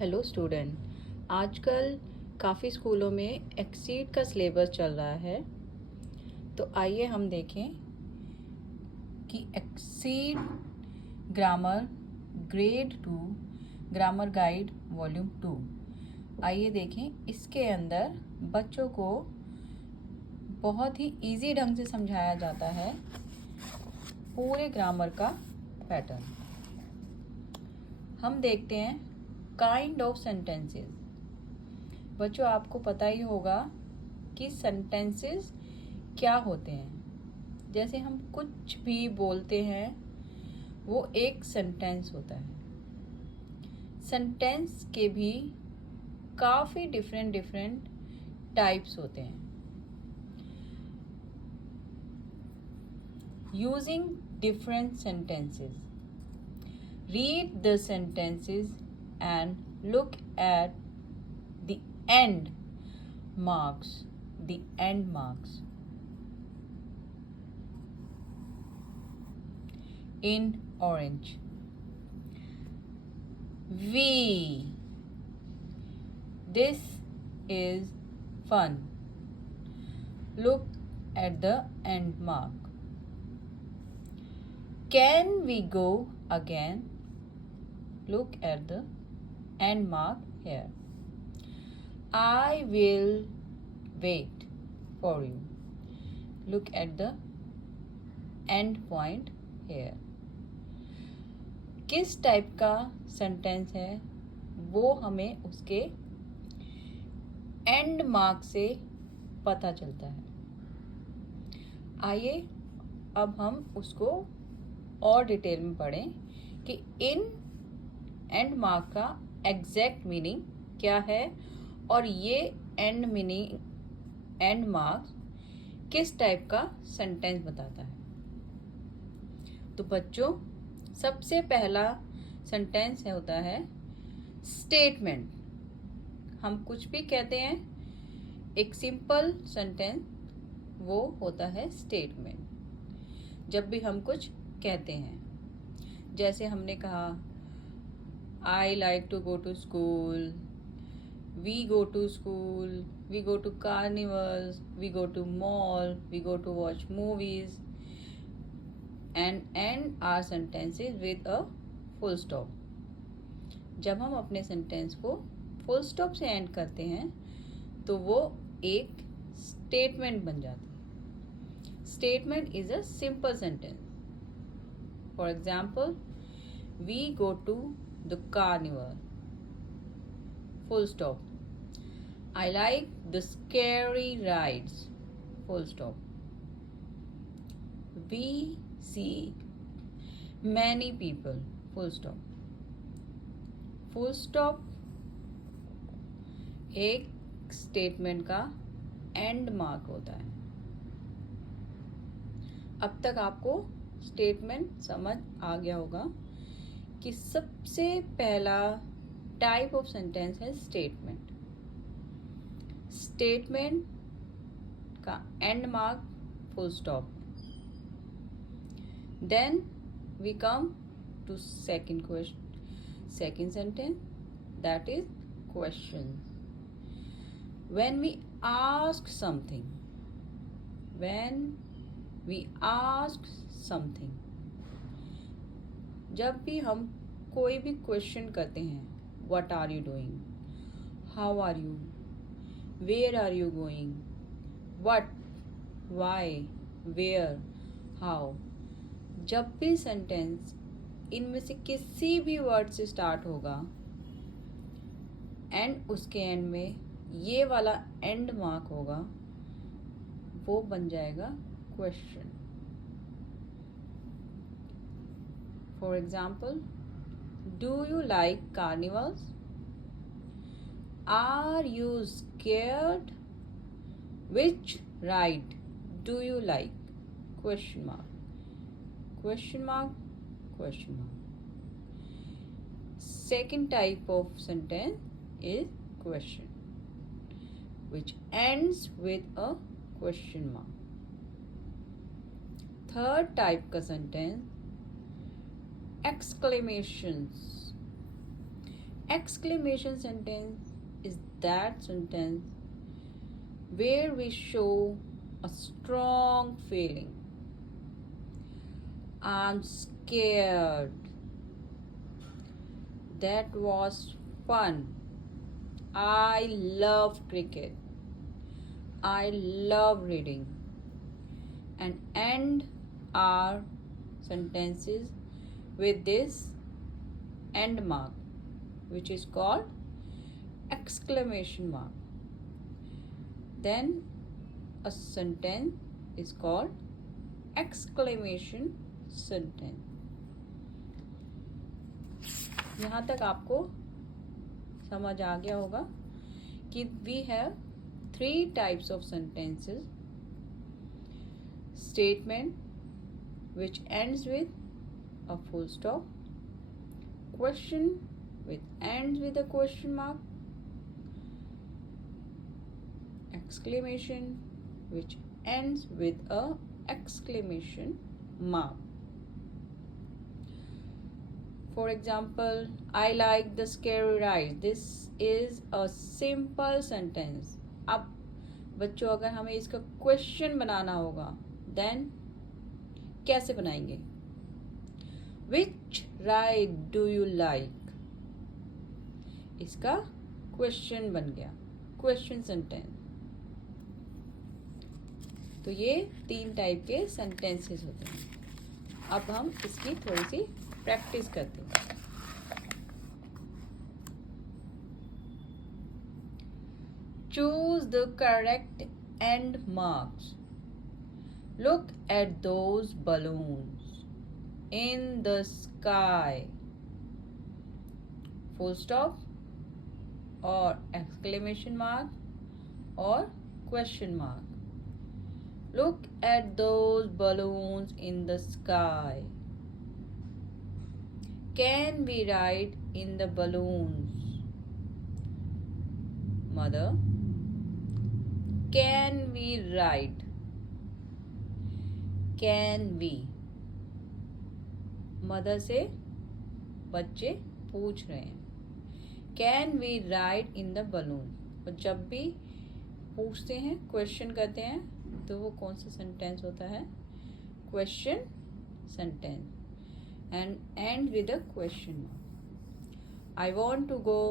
Hello student. आजकल काफ़ी स्कूलों में एक्सीड का सिलेबस चल रहा है। तो आइए हम देखें कि exceed grammar grade 2 grammar guide volume 2। आइए देखें, इसके अंदर बच्चों को बहुत ही इजी ढंग से समझाया जाता है पूरे ग्रामर का पैटर्न। हम देखते हैं काइंड ऑफ सेंटेंसेस। बच्चों, आपको पता ही होगा कि सेंटेंसेस क्या होते हैं। जैसे हम कुछ भी बोलते हैं वो एक सेंटेंस होता है। सेंटेंस के भी काफ़ी डिफरेंट टाइप्स होते हैं। Using different sentences, read the sentences and look at the end marks. In orange. We. This is fun. Look at the end mark. Can we go again? Look at the end mark here. I will wait for you. Look at the end point here. किस type का sentence है वो हमें उसके and mark से पता चलता है। आइए अब हम उसको और डिटेल में पढ़ें कि इन एंड मार्क का एग्जैक्ट मीनिंग क्या है और ये एंड मार्क किस टाइप का सेंटेंस बताता है। तो बच्चों, सबसे पहला सेंटेंस होता है स्टेटमेंट। हम कुछ भी कहते हैं, एक सिंपल सेंटेंस वो होता है स्टेटमेंट। जब भी हम कुछ कहते हैं, जैसे हमने कहा I like to go to school, we go to school, we go to carnivals, we go to mall, we go to watch movies, and end our sentences with a full stop. जब हम अपने sentence को full stop से and करते हैं तो वो एक स्टेटमेंट बन जाता है। Statement is a simple sentence. For example, we go to the carnival, full stop. I like the scary rides, full stop. We see many people, full stop. Full stop एक statement का end mark होता है। अब तक आपको statement समझ आ गया होगा कि सबसे पहला टाइप ऑफ सेंटेंस है स्टेटमेंट। स्टेटमेंट का end mark full stop. Then we come to second sentence, that is question. When we ask something, जब भी हम कोई भी क्वेश्चन करते हैं, what are you doing, how are you, where are you going, what, why, where, how, जब भी sentence इनमें से किसी भी वर्ड से स्टार्ट होगा एंड उसके एंड में ये वाला एंड मार्क होगा, वो बन जाएगा question. For example, do you like carnivals? Are you scared? Which ride do you like? Question mark. Question mark. Question mark. Second type of sentence is question, which ends with a question mark. Third type का sentence exclamations. Exclamation sentence is that sentence where we show a strong feeling. I'm scared. That was fun. I love cricket. I love reading. And end our sentences with this end mark, which is called exclamation mark. Then a sentence is called exclamation sentence. यहाँ तक आपको समझ आ गया होगा कि we have 3 types of sentences. Statement which ends with a full stop, question which ends with a question mark, exclamation which ends with a exclamation mark. For example, I like the scary ride. This is a simple sentence. अब बच्चों अगर हमें इसका question बनाना होगा then कैसे बनाएंगे? Which ride do you like? इसका question बन गया, क्वेश्चन सेंटेंस. तो ये 3 टाइप के सेंटेंसेस होते हैं. अब हम इसकी थोड़ी सी प्रैक्टिस करते हैं. Choose the correct end marks. Look at those balloons in the sky. Full stop or exclamation mark or question mark. Look at those balloons in the sky. Can we ride in the balloons? Mother, can we ride? Can we? Mother से बच्चे पूछ रहे हैं can we ride in the balloon. और जब भी पूछते हैं क्वेश्चन करते हैं तो वो कौन सा सेंटेंस होता है? Question sentence. And end with a question mark. I want to go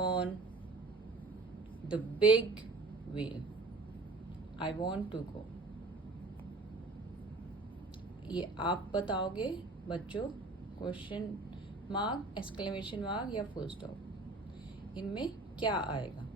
on the big wheel. I want to go. ये आप बताओगे बच्चों, क्वेश्चन मार्क, एक्सक्लेमेशन मार्क या फुल स्टॉप, इनमें क्या आएगा?